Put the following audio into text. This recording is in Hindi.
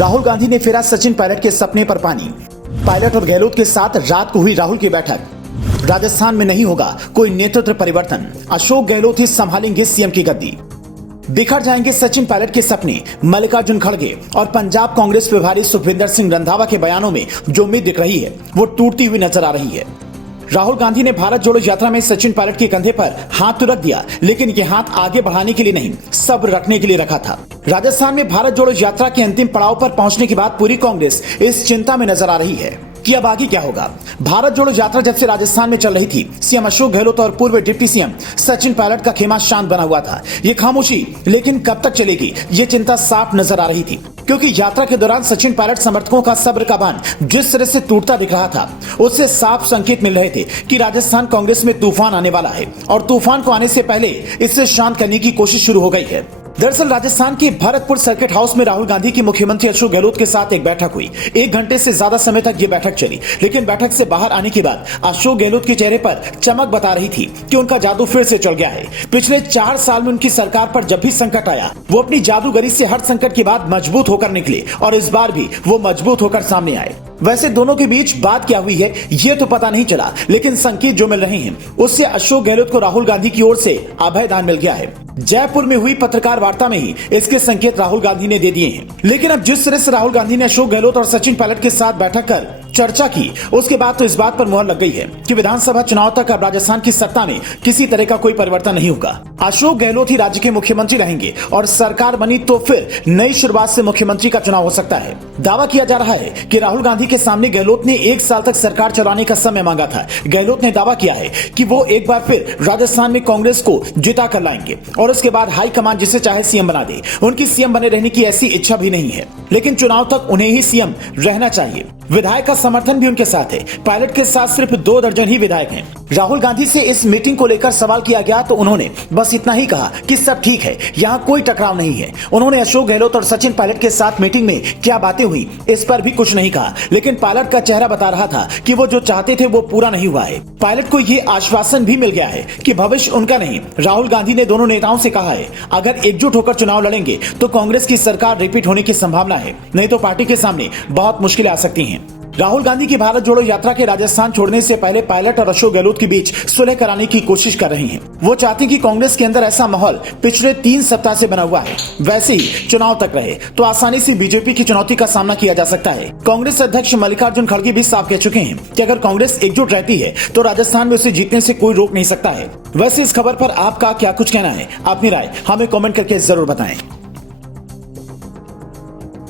राहुल गांधी ने फेरा सचिन पायलट के सपने पर पानी। पायलट और गहलोत के साथ रात को हुई राहुल की बैठक। राजस्थान में नहीं होगा कोई नेतृत्व परिवर्तन, अशोक गहलोत ही संभालेंगे सीएम की गद्दी। बिखर जाएंगे सचिन पायलट के सपने। मल्लिकार्जुन खड़गे और पंजाब कांग्रेस प्रभारी सुखविंदर सिंह रंधावा के बयानों में जो उम्मीद दिख रही है वो टूटती हुई नजर आ रही है। राहुल गांधी ने भारत जोड़ो यात्रा में सचिन पायलट के कंधे पर हाथ तो रख दिया, लेकिन ये हाथ आगे बढ़ाने के लिए नहीं, सब्र रखने के लिए रखा था। राजस्थान में भारत जोड़ो यात्रा के अंतिम पड़ाव पर पहुंचने के बाद पूरी कांग्रेस इस चिंता में नजर आ रही है कि अब आगे क्या होगा। भारत जोड़ो यात्रा जब से राजस्थान में चल रही थी, सीएम अशोक गहलोत और पूर्व डिप्टी सीएम सचिन पायलट का खेमा शांत बना हुआ था। ये खामोशी लेकिन कब तक चलेगी, ये चिंता साफ नजर आ रही थी, क्योंकि यात्रा के दौरान सचिन पायलट समर्थकों का सब्र का बांध जिस तरह से टूटता दिख रहा था, उससे साफ संकेत मिल रहे थे कि राजस्थान कांग्रेस में तूफान आने वाला है और तूफान को आने से पहले इसे शांत करने की कोशिश शुरू हो गई है। दरअसल राजस्थान के भरतपुर सर्किट हाउस में राहुल गांधी की मुख्यमंत्री अशोक गहलोत के साथ एक बैठक हुई। 1 घंटे से ज्यादा समय तक ये बैठक चली, लेकिन बैठक से बाहर आने के बाद अशोक गहलोत के चेहरे पर चमक बता रही थी कि उनका जादू फिर से चल गया है। पिछले 4 साल में उनकी सरकार पर जब भी संकट आया, वो अपनी जादूगरी से हर संकट के बाद मजबूत होकर निकले और इस बार भी वो मजबूत होकर सामने आए। वैसे दोनों के बीच बात क्या हुई है ये तो पता नहीं चला, लेकिन संकेत जो मिल रहे हैं उससे अशोक गहलोत को राहुल गांधी की ओर से अभयदान मिल गया है। जयपुर में हुई पत्रकार वार्ता में ही इसके संकेत राहुल गांधी ने दे दिए हैं। लेकिन अब जिस तरह से राहुल गांधी ने अशोक गहलोत और सचिन पायलट के साथ बैठक कर चर्चा की, उसके बाद तो इस बात पर मुहर लग गई है कि विधानसभा चुनाव तक अब राजस्थान की सत्ता में किसी तरह का कोई परिवर्तन नहीं होगा। अशोक गहलोत ही राज्य के मुख्यमंत्री रहेंगे और सरकार बनी तो फिर नई शुरुआत से मुख्यमंत्री का चुनाव हो सकता है। दावा किया जा रहा है कि राहुल गांधी के सामने गहलोत ने 1 साल तक सरकार चलाने का समय मांगा था। गहलोत ने दावा किया है कि वो एक बार फिर राजस्थान में कांग्रेस को जिता कर लाएंगे और उसके बाद हाईकमान जिसे चाहे सीएम बना दे। उनकी सीएम बने रहने की ऐसी इच्छा भी नहीं है, लेकिन चुनाव तक उन्हें ही सीएम रहना चाहिए। विधायक का समर्थन भी उनके साथ है। पायलट के साथ सिर्फ 2 दर्जन ही विधायक हैं। राहुल गांधी से इस मीटिंग को लेकर सवाल किया गया तो उन्होंने बस इतना ही कहा कि सब ठीक है, यहाँ कोई टकराव नहीं है। उन्होंने अशोक गहलोत और सचिन पायलट के साथ मीटिंग में क्या बातें हुई इस पर भी कुछ नहीं कहा, लेकिन पायलट का चेहरा बता रहा था कि वो जो चाहते थे वो पूरा नहीं हुआ है। पायलट को ये आश्वासन भी मिल गया है कि भविष्य उनका नहीं। राहुल गांधी ने दोनों नेताओं से कहा है, अगर एकजुट होकर चुनाव लड़ेंगे तो कांग्रेस की सरकार रिपीट होने की संभावना है, नहीं तो पार्टी के सामने बहुत मुश्किलें आ सकती हैं। राहुल गांधी की भारत जोड़ो यात्रा के राजस्थान छोड़ने से पहले पायलट और अशोक गहलोत के बीच सुलह कराने की कोशिश कर रहे हैं। वो चाहते हैं कि कांग्रेस के अंदर ऐसा माहौल पिछले 3 सप्ताह से बना हुआ है वैसे ही चुनाव तक रहे तो आसानी से बीजेपी की चुनौती का सामना किया जा सकता है। कांग्रेस अध्यक्ष मल्लिकार्जुन खड़गे भी साफ कह चुके हैं कि अगर कांग्रेस एकजुट रहती है तो राजस्थान में उसे जीतने से कोई रोक नहीं सकता है। वैसे इस खबर पर आपका क्या कुछ कहना है? अपनी राय हमें कमेंट करके जरूर बताएं।